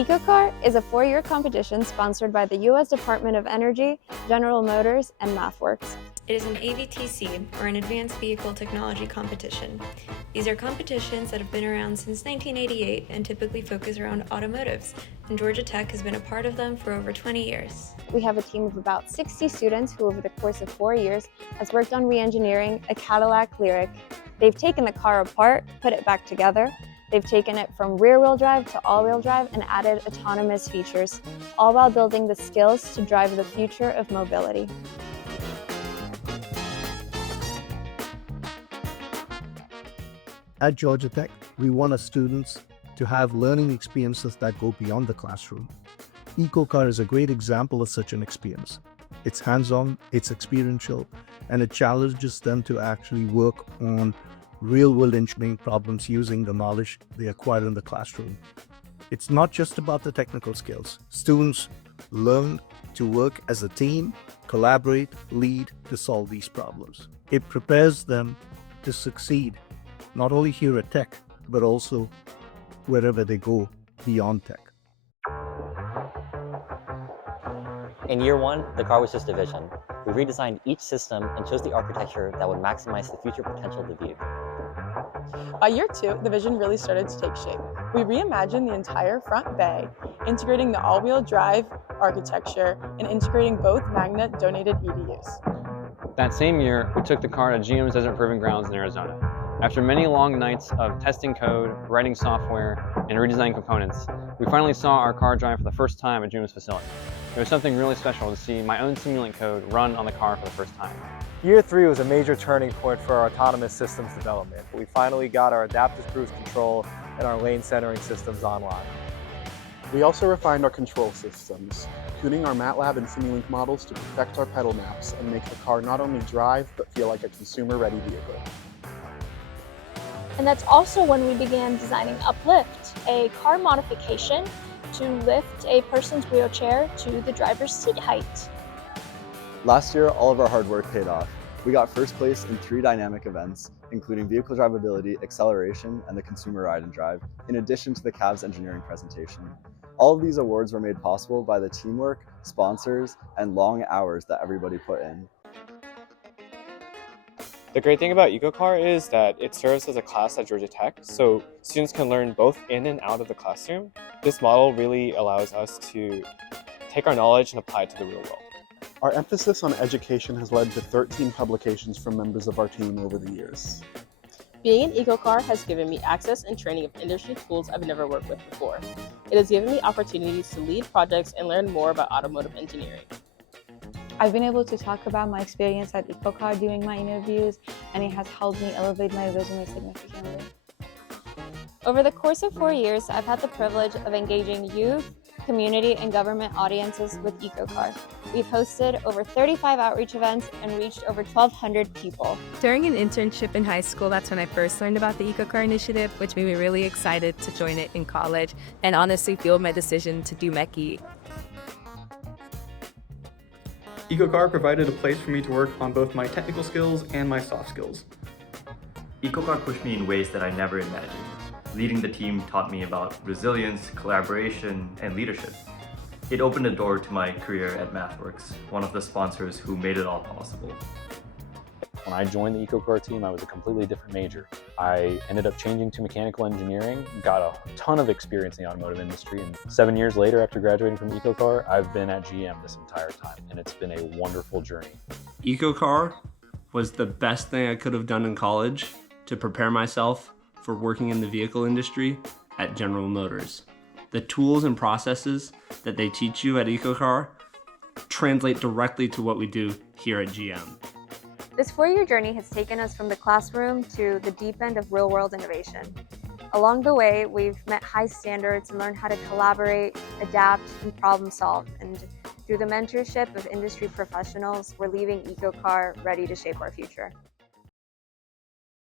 EcoCAR is a 4-year competition sponsored by the U.S. Department of Energy, General Motors, and MathWorks. It is an AVTC, or an Advanced Vehicle Technology competition. These are competitions that have been around since 1988 and typically focus around automotives, and Georgia Tech has been a part of them for over 20 years. We have a team of about 60 students who, over the course of 4 years, has worked on re-engineering a Cadillac Lyriq. They've taken the car apart, put it back together. They've taken it from rear-wheel drive to all-wheel drive and added autonomous features, all while building the skills to drive the future of mobility. At Georgia Tech, we want our students to have learning experiences that go beyond the classroom. EcoCAR is a great example of such an experience. It's hands-on, it's experiential, and it challenges them to actually work on real-world engineering problems using the knowledge they acquire in the classroom. It's not just about the technical skills. Students learn to work as a team, collaborate, lead to solve these problems. It prepares them to succeed, not only here at Tech, but also wherever they go beyond Tech. In year one, the car was just a vision. We redesigned each system and chose the architecture that would maximize the future potential of the vehicle. By year two, the vision really started to take shape. We reimagined the entire front bay, integrating the all-wheel drive architecture and integrating both Magna-donated EDUs. That same year, we took the car to GM's Desert Proving Grounds in Arizona. After many long nights of testing code, writing software, and redesigning components, we finally saw our car drive for the first time at GM's facility. It was something really special to see my own simulant code run on the car for the first time. Year three was a major turning point for our autonomous systems development. We finally got our adaptive cruise control and our lane centering systems online. We also refined our control systems, tuning our MATLAB and Simulink models to perfect our pedal maps and make the car not only drive, but feel like a consumer-ready vehicle. And that's also when we began designing Uplift, a car modification to lift a person's wheelchair to the driver's seat height. Last year, all of our hard work paid off. We got first place in 3 dynamic events, including vehicle drivability, acceleration, and the consumer ride and drive, in addition to the CAVS engineering presentation. All of these awards were made possible by the teamwork, sponsors, and long hours that everybody put in. The great thing about EcoCAR is that it serves as a class at Georgia Tech, so students can learn both in and out of the classroom. This model really allows us to take our knowledge and apply it to the real world. Our emphasis on education has led to 13 publications from members of our team over the years. Being in EcoCAR has given me access and training of industry tools I've never worked with before. It has given me opportunities to lead projects and learn more about automotive engineering. I've been able to talk about my experience at EcoCAR during my interviews, and it has helped me elevate my resume significantly. Over the course of 4 years, I've had the privilege of engaging youth, community, and government audiences with EcoCAR. We've hosted over 35 outreach events and reached over 1,200 people. During an internship in high school, that's when I first learned about the EcoCAR initiative, which made me really excited to join it in college and honestly fueled my decision to do MECI. EcoCAR provided a place for me to work on both my technical skills and my soft skills. EcoCAR pushed me in ways that I never imagined. Leading the team taught me about resilience, collaboration, and leadership. It opened a door to my career at MathWorks, one of the sponsors who made it all possible. When I joined the EcoCAR team, I was a completely different major. I ended up changing to mechanical engineering, got a ton of experience in the automotive industry, and 7 years later after graduating from EcoCAR, I've been at GM this entire time, and it's been a wonderful journey. EcoCAR was the best thing I could have done in college to prepare myself for working in the vehicle industry at General Motors. The tools and processes that they teach you at EcoCAR translate directly to what we do here at GM. This 4-year journey has taken us from the classroom to the deep end of real-world innovation. Along the way, we've met high standards and learned how to collaborate, adapt, and problem solve. And through the mentorship of industry professionals, we're leaving EcoCAR ready to shape our future.